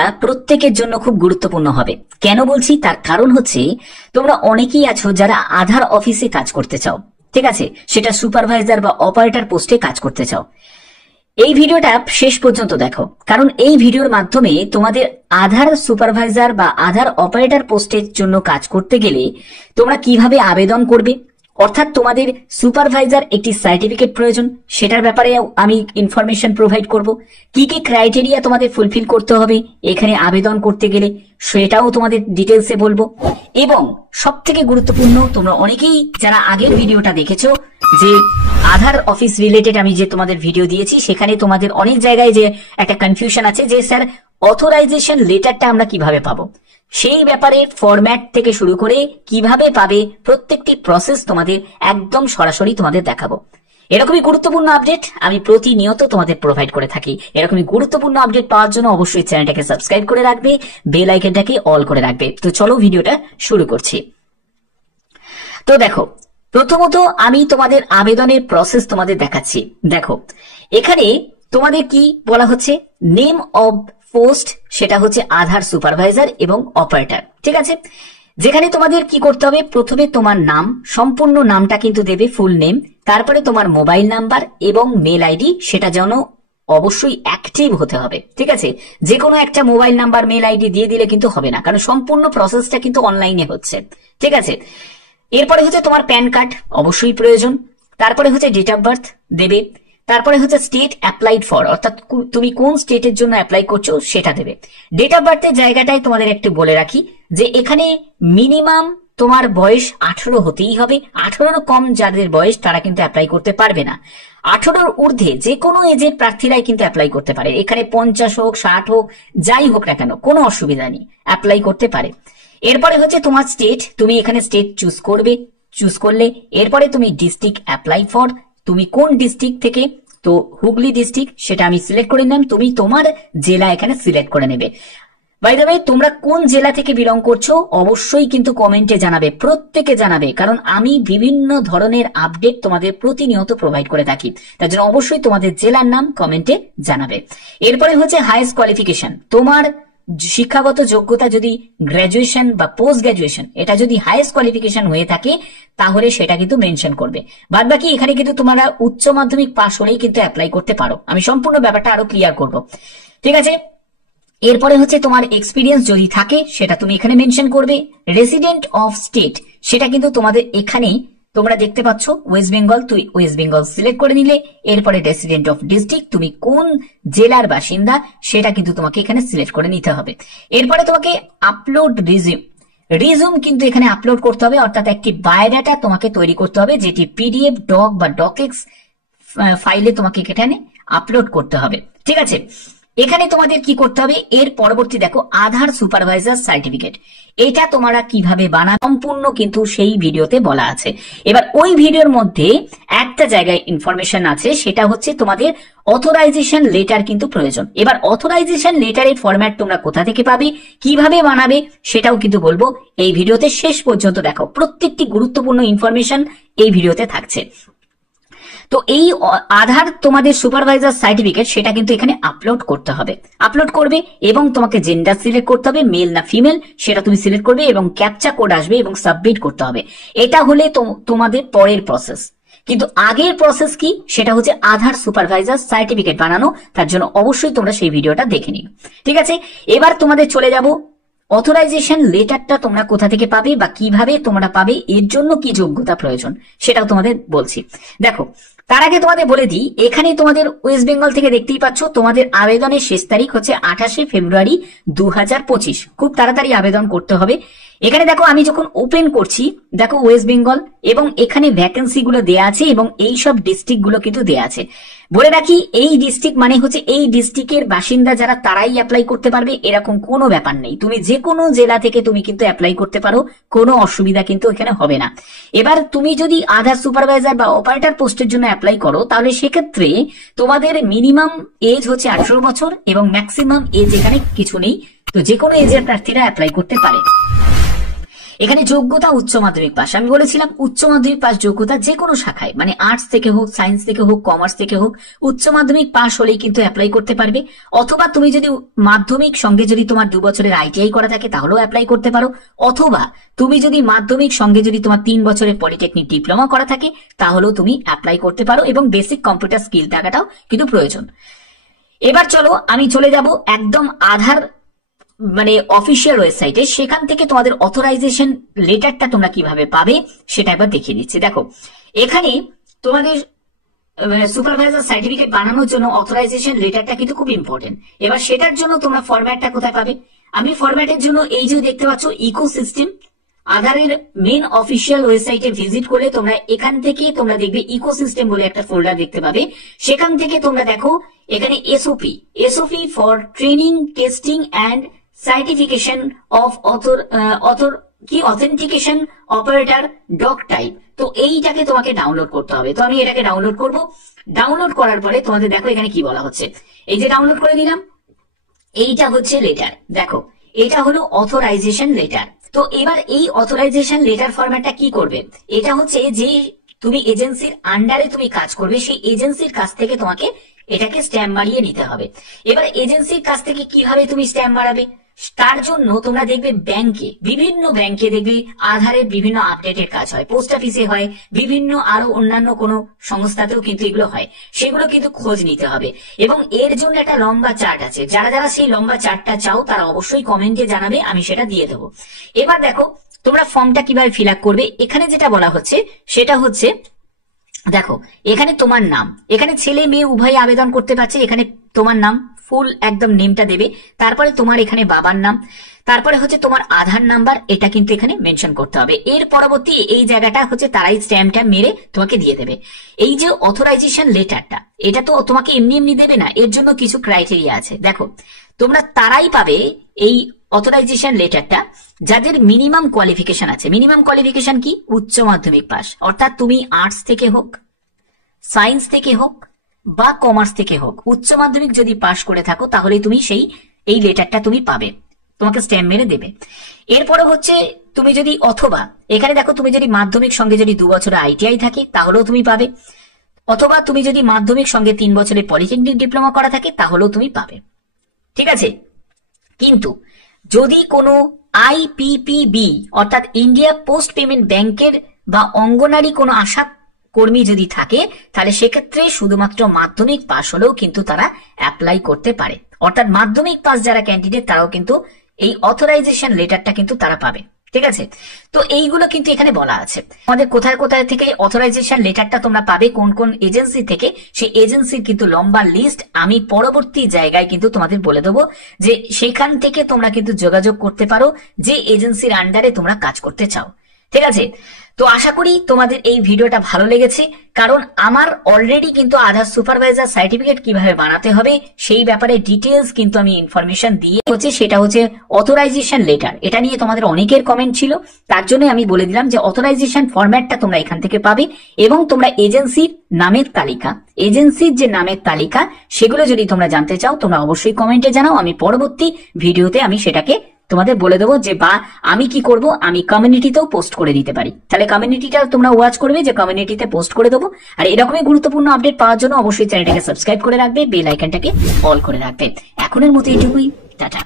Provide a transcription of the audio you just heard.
ভিডিওটা প্রত্যেকের জন্য খুব গুরুত্বপূর্ণ হবে। কেন বলছি তার কারণ হচ্ছে, তোমরা অনেকেই আছো যারা আধার অফিসে কাজ করতে চাও, ঠিক আছে, সেটা সুপারভাইজার বা অপারেটর পোস্টে কাজ করতে চাও। এই ভিডিওটা শেষ পর্যন্ত দেখো, কারণ এই ভিডিওর মাধ্যমে তোমাদের আধার সুপারভাইজার বা আধার অপারেটর পোস্টের জন্য কাজ করতে গেলে তোমরা কিভাবে আবেদন করবে, অর্থাৎ তোমাদের সুপারভাইজার একটি সার্টিফিকেট প্রয়োজন, সেটার ব্যাপারে আমি ইনফরমেশন প্রোভাইড করব। কি কি ক্রাইটেরিয়া তোমাদের ফুলফিল করতে হবে এখানে আবেদন করতে গেলে সেটাও তোমাদের ডিটেলসে বলবো। এবং সব থেকে গুরুত্বপূর্ণ, তোমরা অনেকেই যারা আগের ভিডিওটা দেখেছো যে আধার অফিস রিলেটেড আমি যে তোমাদের ভিডিও দিয়েছি, সেখানে তোমাদের অনেক জায়গায় যে একটা কনফিউশন আছে যে স্যার অথরাইজেশন লেটারটা আমরা কিভাবে পাবো, সেই ব্যাপারে ফরম্যাট থেকে শুরু করে কিভাবে পাবে প্রত্যেকটি প্রসেস তোমাদের একদম সরাসরি তোমাদের দেখাবো। এরকমই গুরুত্বপূর্ণ আপডেট আমি প্রতিনিয়ত তোমাদের প্রোভাইড করে থাকি। এরকমই গুরুত্বপূর্ণ আপডেট পাওয়ার জন্য অবশ্যই চ্যানেলটাকে সাবস্ক্রাইব করে রাখবে, বেল আইকনটাকে অল করে রাখবে। তো চলো ভিডিওটা শুরু করছি। তো দেখো, প্রথমত আমি তোমাদের আবেদনের প্রসেস তোমাদের দেখাচ্ছি। দেখো এখানে তোমাদের কি বলা হচ্ছে, নেম অব পোস্ট সেটা হচ্ছে আধার সুপারভাইজার এবং অপারেটর, ঠিক আছে। যেখানে তোমাদের কি করতে হবে, প্রথমে তোমার নাম, সম্পূর্ণ নামটা কিন্তু দেবে, ফুল নেম, তারপরে তোমার মোবাইল নাম্বার এবং মেল আইডি, সেটা যেন অবশ্যই অ্যাক্টিভ হতে হবে, ঠিক আছে। যে কোনো একটা মোবাইল নাম্বার মেল আইডি দিয়ে দিলে কিন্তু হবে না, কারণ সম্পূর্ণ প্রসেসটা কিন্তু অনলাইনে হচ্ছে, ঠিক আছে। এরপরে হচ্ছে তোমার প্যান কার্ড অবশ্যই প্রয়োজন, তারপরে হচ্ছে ডেট অফ বার্থ দেবে, তারপরে হচ্ছে স্টেট অ্যাপ্লাইড ফর, অর্থাৎ তুমি কোন স্টেটের জন্য অ্যাপ্লাই করছো সেটা দেবে। ডেট অফ বার্থের জায়গাটাই তোমাদের একটু বলে রাখি যে এখানে মিনিমাম তোমার বয়স 18 হতেই হবে। 18-র কম যাদের বয়স তারা কিন্তু অ্যাপ্লাই করতে পারবে না। 18-র ঊর্ধ্বে যে কোনো এজের প্রার্থীরাই কিন্তু অ্যাপ্লাই করতে পারে। এখানে 50 হোক, 60 হোক, যাই হোক না কেন, কোনো অসুবিধা নেই, অ্যাপ্লাই করতে পারে। এরপরে হচ্ছে তোমার স্টেট, তুমি এখানে স্টেট চুজ করবে, চুজ করলে এরপরে তুমি ডিস্ট্রিক্ট অ্যাপ্লাই ফর, তুমি কোন ডিস্ট্রিক্ট থেকে, তো হুগলি ডিস্ট্রিক্ট সেটা আমি সিলেক্ট করে নিলাম, তুমি তোমার জেলা এখানে সিলেক্ট করে নেবে। বাই দ্য ওয়ে, তোমরা কোন জেলা থেকে বিলং করছো অবশ্যই কিন্তু কমেন্টে জানাবে, প্রত্যেকে জানাবে, কারণ আমি বিভিন্ন ধরনের আপডেট তোমাদের প্রতিনিয়ত প্রোভাইড করে থাকি, তার জন্য অবশ্যই তোমাদের জেলার নাম কমেন্টে জানাবে। এরপরে হচ্ছে হাইয়েস্ট কোয়ালিফিকেশন, তোমার শিক্ষাগত যোগ্যতা যদি গ্রাজুয়েশন বা পোস্ট গ্রাজুয়েশন এটা যদি হাইয়েস্ট কোয়ালিফিকেশন হয়ে থাকে তাহলে সেটা কিন্তু মেনশন করবে। বাদ বাকি এখানে কিন্তু তোমরা উচ্চ মাধ্যমিক পাস হলেই কিন্তু অ্যাপ্লাই করতে পারো, আমি সম্পূর্ণ ব্যাপারটা আরো ক্লিয়ার করব, ঠিক আছে। এরপরে হচ্ছে তোমার এক্সপিরিয়েন্স যদি থাকে সেটা তুমি এখানে মেনশন করবে। রেসিডেন্ট অফ স্টেট সেটা কিন্তু তোমাদের এখানে তোমরা দেখতে পাচ্ছ ওয়েস্ট বেঙ্গল, তুই ওয়েস্ট বেঙ্গল সিলেক্ট করে নিলে। এরপরে রেসিডেন্ট অফ ডিস্ট্রিক্ট, তুমি কোন জেলার বাসিন্দা সেটা কিন্তু তোমাকে এখানে সিলেক্ট করে নিতে হবে। এরপরে তোমাকে আপলোড রিজিউম কিন্তু এখানে আপলোড করতে হবে, অর্থাৎ একটি বায়োডাটা তোমাকে তৈরি করতে হবে, যেটি পিডিএফ, ডক বা ডকেক্স ফাইলে তোমাকে এখানে আপলোড করতে হবে, ঠিক আছে। এখানে তোমাদের কি করতে হবে, এর পরবর্তী দেখো আধার সুপারভাইজার সার্টিফিকেট, এটা তোমরা কিভাবে বানাবে সম্পূর্ণ কিন্তু সেই ভিডিওতে বলা আছে। এবার ওই ভিডিওর মধ্যে একটা জায়গায় ইনফরমেশন আছে, সেটা হচ্ছে তোমাদের অথরাইজেশন লেটার কিন্তু প্রয়োজন। এবার অথরাইজেশন লেটারের ফরম্যাট তোমরা কোথা থেকে পাবে, কিভাবে বানাবে সেটাও কিন্তু বলবো। এই ভিডিওতে শেষ পর্যন্ত দেখো, প্রত্যেকটি গুরুত্বপূর্ণ ইনফরমেশন এই ভিডিওতে থাকছে। তো এই আধার তোমাদের সুপারভাইজার সার্টিফিকেট সেটা কিন্তু এখানে আপলোড করতে হবে, আপলোড করবে এবং তোমাকে জেন্ডার সিলেক্ট করতে হবে, মেল না ফিমেল সেটা তুমি সিলেক্ট করবে এবং ক্যাপচা কোড আসবে এবং সাবমিট করতে হবে। এটা হলে তোমাদের পরের প্রসেস। কিন্তু আগের প্রসেস কি, সেটা হচ্ছে আধার সুপারভাইজার সার্টিফিকেট বানানো, তার জন্য অবশ্যই তোমরা সেই ভিডিওটা দেখে নিও, ঠিক আছে। এবার তোমাদের চলে যাব অথরাইজেশন লেটারটা তোমরা কোথা থেকে পাবে বা কিভাবে তোমরা পাবে, এর জন্য কি যোগ্যতা প্রয়োজন সেটাও তোমাদের বলছি। দেখো তার আগে তোমাদের বলে দিই, এখানে তোমাদের ওয়েস্ট বেঙ্গল থেকে দেখতেই পাচ্ছ তোমাদের আবেদনের শেষ তারিখ হচ্ছে 28শে ফেব্রুয়ারি 2025, খুব তাড়াতাড়ি আবেদন করতে হবে। এখানে দেখো আমি যখন ওপেন করছি, দেখো ওয়েস্ট বেঙ্গল এবং এখানে ভ্যাকেন্সি গুলো দেয়া আছে এবং এই সব ডিস্ট্রিক্ট গুলো কিন্তু দেয়া আছে। বলে রাখি, এই ডিস্ট্রিক্ট মানে হচ্ছে এই ডিস্ট্রিক্টের বাসিন্দা যারা তারাই অ্যাপ্লাই করতে পারবে এরকম কোনো ব্যাপার নেই। তুমি যে কোনো জেলা থেকে তুমি কিন্তু অ্যাপ্লাই করতে পারো, কোনো অসুবিধা কিন্তু এখানে হবে না। এবার তুমি যদি আধার সুপারভাইজার বা অপারেটর পোস্টের জন্য অ্যাপ্লাই করো তাহলে সেক্ষেত্রে তোমাদের মিনিমাম এজ হচ্ছে 18 বছর এবং ম্যাক্সিমাম এজ এখানে কিছু নেই, তো যে কোনো এজের প্রার্থীরা অ্যাপ্লাই করতে পারে। এখানে যোগ্যতা উচ্চ মাধ্যমিক পাস। আমি বলেছিলাম উচ্চ মাধ্যমিক পাস যোগ্যতা যে কোনো শাখায়, মানে আর্টস থেকে হোক, সায়েন্স থেকে হোক, কমার্স থেকে হোক, উচ্চ মাধ্যমিক পাস হলেই কিন্তু অ্যাপ্লাই করতে পারবে। অথবা তুমি যদি মাধ্যমিক সঙ্গে যদি তোমার 2 বছরের আইটিআই করা থাকে তাহলেও অ্যাপ্লাই করতে পারো। অথবা তুমি যদি মাধ্যমিক সঙ্গে যদি তোমার 3 বছরের পলিটেকনিক ডিপ্লোমা করা থাকে তাহলেও তুমি অ্যাপ্লাই করতে পারো, এবং বেসিক কম্পিউটার স্কিল থাকাটাও কিন্তু প্রয়োজন। এবার চলো আমি চলে যাব একদম আধার মানে অফিসিয়াল ওয়েবসাইটে, সেখান থেকে তোমাদের অথরাইজেশন লেটারটা তোমরা কিভাবে পাবে সেটা একবার দেখিয়ে দিচ্ছি। দেখো এখানে তোমাদের সুপারভাইজার সার্টিফিকেট বানানোর জন্য অথরাইজেশন লেটারটা কিন্তু খুব ইম্পর্টেন্ট। এবার সেটার জন্য তোমরা ফরম্যাটটা কোথায় পাবে? আমি ফরম্যাটের জন্য এই যে দেখতে পাচ্ছ ইকোসিস্টেম, আধারের মেন অফিসিয়াল ওয়েবসাইটে ভিজিট করলে তোমরা এখান থেকে তোমরা দেখবে ইকোসিস্টেম বলে একটা ফোল্ডার দেখতে পাবে। সেখান থেকে তোমরা দেখো এখানে SOP for training, testing and certification of authentication operator doc type. তো এইটাকে তোমাকে ডাউনলোড করতে হবে। তো আমি এটাকে ডাউনলোড করব। ডাউনলোড করার পরে তোমাদের দেখো এখানে কি বলা হচ্ছে, এই যে ডাউনলোড করে দিলাম, এইটা হচ্ছে লেটার। দেখো এটা হলো অথরাইজেশন লেটার। তো এবার এই অথরাইজেশন লেটার ফরম্যাটটা কি করবে, এটা হচ্ছে যে তুমি এজেন্সির আন্ডারে তুমি কাজ করবে, সেই এজেন্সির কাছ থেকে তোমাকে এটাকে স্ট্যাম্প মারিয়ে নিতে হবে। এবার এজেন্সির কাছ থেকে কিভাবে তুমি স্ট্যাম্প মারাবে, তার জন্য তোমরা দেখবে বিভিন্ন ব্যাংকে দেখবে আধারের বিভিন্ন আপডেটের কাজ হয়, পোস্ট অফিসে হয়, বিভিন্ন আরো অন্যান্য কোনো সংস্থাতেও কিন্তু এগুলো হয়, সেগুলো কিন্তু খোঁজ নিতে হবে। এবং এর জন্য একটা লম্বা চার্ট আছে, যারা যারা সেই লম্বা চার্টটা চাও তারা অবশ্যই কমেন্টে জানাবে, আমি সেটা দিয়ে দেবো। এবার দেখো তোমরা ফর্মটা কিভাবে ফিল আপ করবে। এখানে যেটা বলা হচ্ছে সেটা হচ্ছে দেখো এখানে তোমার নাম, এখানে ছেলে মেয়ে উভয় আবেদন করতে পারছে, এখানে তোমার নাম ফুল একদম নেমটা দেবে, তারপরে তোমার এখানে বাবার নাম, তারপরে হচ্ছে তোমার আধার নাম্বার, এটা কিন্তু এখানে মেনশন করতে হবে। এর পরবর্তী এই জায়গাটা হচ্ছে তারাই স্ট্যাম্পটা মেরে তোমাকে দিয়ে দেবে। এই যে অথরাইজেশন লেটারটা, এটা তো তোমাকে এমনি এমনি দেবে না, এর জন্য কিছু ক্রাইটেরিয়া আছে। দেখো তোমরা তারাই পাবে এই অথরাইজেশন লেটারটা যাদের মিনিমাম কোয়ালিফিকেশন আছে। মিনিমাম কোয়ালিফিকেশন কি? উচ্চ মাধ্যমিক পাস, অর্থাৎ তুমি আর্টস থেকে হোক, সায়েন্স থেকে হোক বা কমার্স থেকে হোক, উচ্চ মাধ্যমিক যদি পাশ করে থাকো তাহলে তুমি এই লেটারটা তুমি পাবে, তোমাকে স্ট্যাম্প মেরে দেবে। এরপরে হচ্ছে তুমি যদি অথবা এখানে দেখো তুমি যদি মাধ্যমিক সঙ্গে যদি 2 বছরের আইটিআই থাকে তাহলেও তুমি পাবে, অথবা তুমি যদি মাধ্যমিক সঙ্গে 3 বছরের পলিটেকনিক ডিপ্লোমা করা থাকে তাহলেও তুমি পাবে, ঠিক আছে। কিন্তু যদি কোনো আইপিপিবি অর্থাৎ ইন্ডিয়া পোস্ট পেমেন্ট ব্যাংকের বা অঙ্গনারী কোনো আশা কর্মী যদি থাকে তাহলে সেক্ষেত্রে শুধুমাত্র মাধ্যমিক পাস হলেও কিন্তু তারা অ্যাপ্লাই করতে পারে, অর্থাৎ মাধ্যমিক পাস যারা ক্যান্ডিডেট তারাও কিন্তু এই অথরাইজেশন লেটারটা কিন্তু তারা পাবে, ঠিক আছে। তো এইগুলো কিন্তু এখানে বলা আছে আমাদের কোথায় কোথায় থেকে অথরাইজেশন লেটারটা তোমরা পাবে, কোন কোন এজেন্সি থেকে, সেই এজেন্সির কিন্তু লম্বা লিস্ট আমি পরবর্তী জায়গায় কিন্তু তোমাদের বলে দেবো, যে সেখান থেকে তোমরা কিন্তু যোগাযোগ করতে পারো যে এজেন্সির আন্ডারে তোমরা কাজ করতে চাও, ঠিক আছে। তো আশা করি তোমাদের এই ভিডিওটা ভালো লেগেছে, কারণ আমার অলরেডি কিন্তু আধার সুপারভাইজার সার্টিফিকেট কিভাবে বানাতে হবে সেই ব্যাপারে ডিটেলস কিন্তু আমি ইনফরমেশন দিয়ে হচ্ছে, সেটা হচ্ছে অথরাইজেশন লেটার। এটা নিয়ে তোমাদের অনেকের কমেন্ট ছিল, তার জন্য আমি বলে দিলাম যে অথরাইজেশন ফরম্যাটটা তোমরা এখান থেকে পাবে, এবং তোমরা এজেন্সির নামের তালিকা, এজেন্সির যে নামের তালিকা সেগুলো যদি তোমরা জানতে চাও তোমরা অবশ্যই কমেন্টে জানাও, আমি পরবর্তী ভিডিওতে আমি সেটাকে তোমাদের বলে দেবো, যে বা আমি কি করব, আমি কমিউনিটিতেও পোস্ট করে দিতে পারি, তাহলে কমিউনিটিটা তোমরা ওয়াচ করবে, যে কমিউনিটিতে পোস্ট করে দেবো। আর এরকমই গুরুত্বপূর্ণ আপডেট পাওয়ার জন্য অবশ্যই চ্যানেলটাকে সাবস্ক্রাইব করে রাখবে, বেল আইকনটাকে অল করে রাখবে। এখনের মতো এইটুকুই, টাটা।